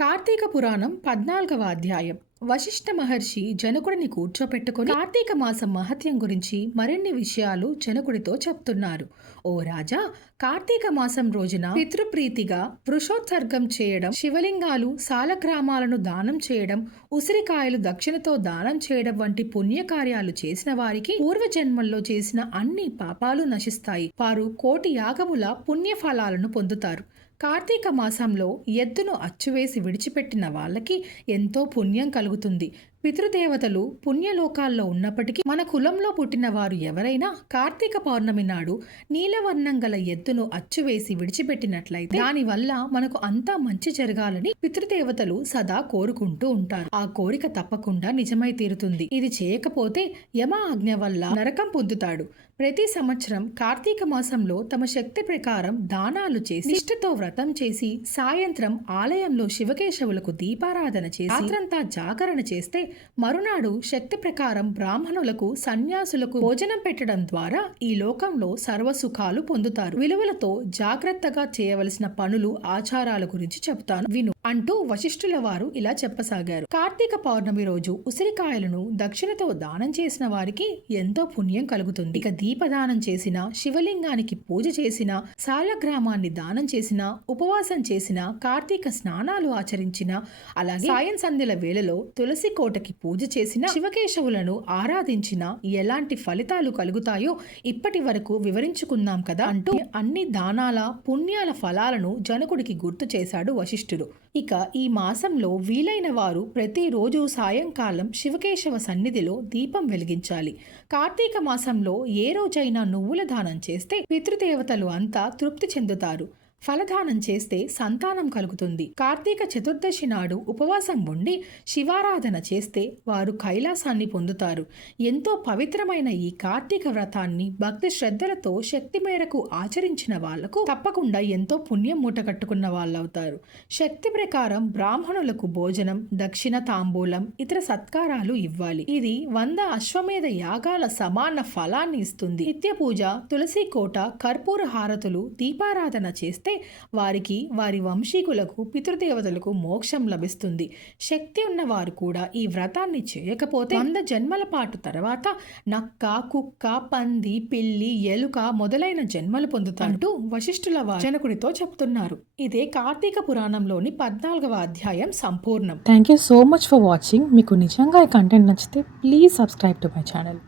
కార్తీక పురాణం పద్నాలుగవ అధ్యాయం. వశిష్ఠ మహర్షి జనకుడిని కూర్చోపెట్టుకుని కార్తీక మాసం మహత్యం గురించి మరిన్ని విషయాలు జనకుడితో చెప్తున్నారు. ఓ రాజా కార్తీక మాసం రోజున పితృప్రీతిగా వృషోత్సర్గం చేయడం శివలింగాలు సాలగ్రామాలను దానం చేయడం ఉసిరికాయలు దక్షిణతో దానం చేయడం వంటి పుణ్యకార్యాలు చేసిన వారికి పూర్వజన్మల్లో చేసిన అన్ని పాపాలు నశిస్తాయి. వారు కోటి యాగముల పుణ్యఫలాలను పొందుతారు. కార్తీక మాసంలో ఎద్దును అచ్చువేసి విడిచిపెట్టిన వాళ్ళకి ఎంతో పుణ్యం కలుగుతుంది. పితృదేవతలు పుణ్యలోకాల్లో ఉన్నప్పటికీ మన కులంలో పుట్టిన వారు ఎవరైనా కార్తీక పౌర్ణమి నాడు నీలవర్ణం గల ఎద్దును అచ్చువేసి విడిచిపెట్టినట్లయితే దానివల్ల మనకు అంతా మంచి జరగాలని పితృదేవతలు సదా కోరుకుంటూ ఉంటారు. ఆ కోరిక తప్పకుండా నిజమై తీరుతుంది. ఇది చేయకపోతే యమ ఆజ్ఞ వల్ల నరకం పొందుతాడు. ప్రతి సంవత్సరం కార్తీక మాసంలో తమ శక్తి ప్రకారం దానాలు చేసి నిష్ఠతో వ్రతం చేసి సాయంత్రం ఆలయంలో శివకేశవులకు దీపారాధన చేసి రాత్రంతా జాగరణ చేస్తే మరునాడు శక్తి ప్రకారం బ్రాహ్మణులకు సన్యాసులకు భోజనం పెట్టడం ద్వారా ఈ లోకంలో సర్వసుఖాలు పొందుతారు. విలువలతో జాగ్రత్తగా చేయవలసిన పనులు ఆచారాల గురించి చెబుతాను విను. అంటూ వశిష్ఠుల వారు ఇలా చెప్పసాగారు. కార్తీక పౌర్ణమి రోజు ఉసిరికాయలను దక్షిణతో దానం చేసిన వారికి ఎంతో పుణ్యం కలుగుతుంది. ఇక దీపదానం చేసిన శివలింగానికి పూజ చేసిన సాలగ్రామాన్ని దానం చేసిన ఉపవాసం చేసిన కార్తీక స్నానాలు ఆచరించిన అలాగే సాయం సంధ్యల వేళలో తులసి కోటకి పూజ చేసిన శివకేశవులను ఆరాధించిన ఎలాంటి ఫలితాలు కలుగుతాయో ఇప్పటి వరకు వివరించుకున్నాం కదా అంటూ అన్ని దానాల పుణ్యాల ఫలాలను జనకుడికి గుర్తు చేశాడు వశిష్ఠుడు. ఇక ఈ మాసంలో వీలైన వారు ప్రతిరోజు సాయంకాలం శివకేశవ సన్నిధిలో దీపం వెలిగించాలి. కార్తీక మాసంలో ఏ రోజైనా నువ్వుల దానం చేస్తే పితృదేవతలు అంతా తృప్తి చెందుతారు. ఫలదానం చేస్తే సంతానం కలుగుతుంది. కార్తీక చతుర్దశి నాడు ఉపవాసం ఉండి శివారాధన చేస్తే వారు కైలాసాన్ని పొందుతారు. ఎంతో పవిత్రమైన ఈ కార్తీక వ్రతాన్ని భక్తి శ్రద్ధలతో శక్తి మేరకు ఆచరించిన వాళ్ళకు తప్పకుండా ఎంతో పుణ్యం మూటగట్టుకున్న వాళ్ళవుతారు. శక్తి ప్రకారం బ్రాహ్మణులకు భోజనం దక్షిణ తాంబూలం ఇతర సత్కారాలు ఇవ్వాలి. ఇది వంద అశ్వమేధ యాగాల సమాన ఫలాన్ని ఇస్తుంది. నిత్య పూజ తులసి కోట కర్పూర హారతులు దీపారాధన చేస్తే వారికి వారి వంశీకులకు పితృదేవతలకు మోక్షం లభిస్తుంది. శక్తి ఉన్నవారు కూడా ఈ వ్రతాన్ని చేయకపోతే వంద జన్మల పాటు తర్వాత నక్క కుక్క పంది పిల్లి ఎలుక మొదలైన జన్మలు పొందుతాంటూ వశిష్ఠుల జనకుడితో చెప్తున్నారు. ఇదే కార్తీక పురాణంలోని పద్నాలుగవ అధ్యాయం సంపూర్ణం. Thank you so much for watching మీకు నిజంగా ఈ కంటెంట్ నచ్చితే please subscribe to my channel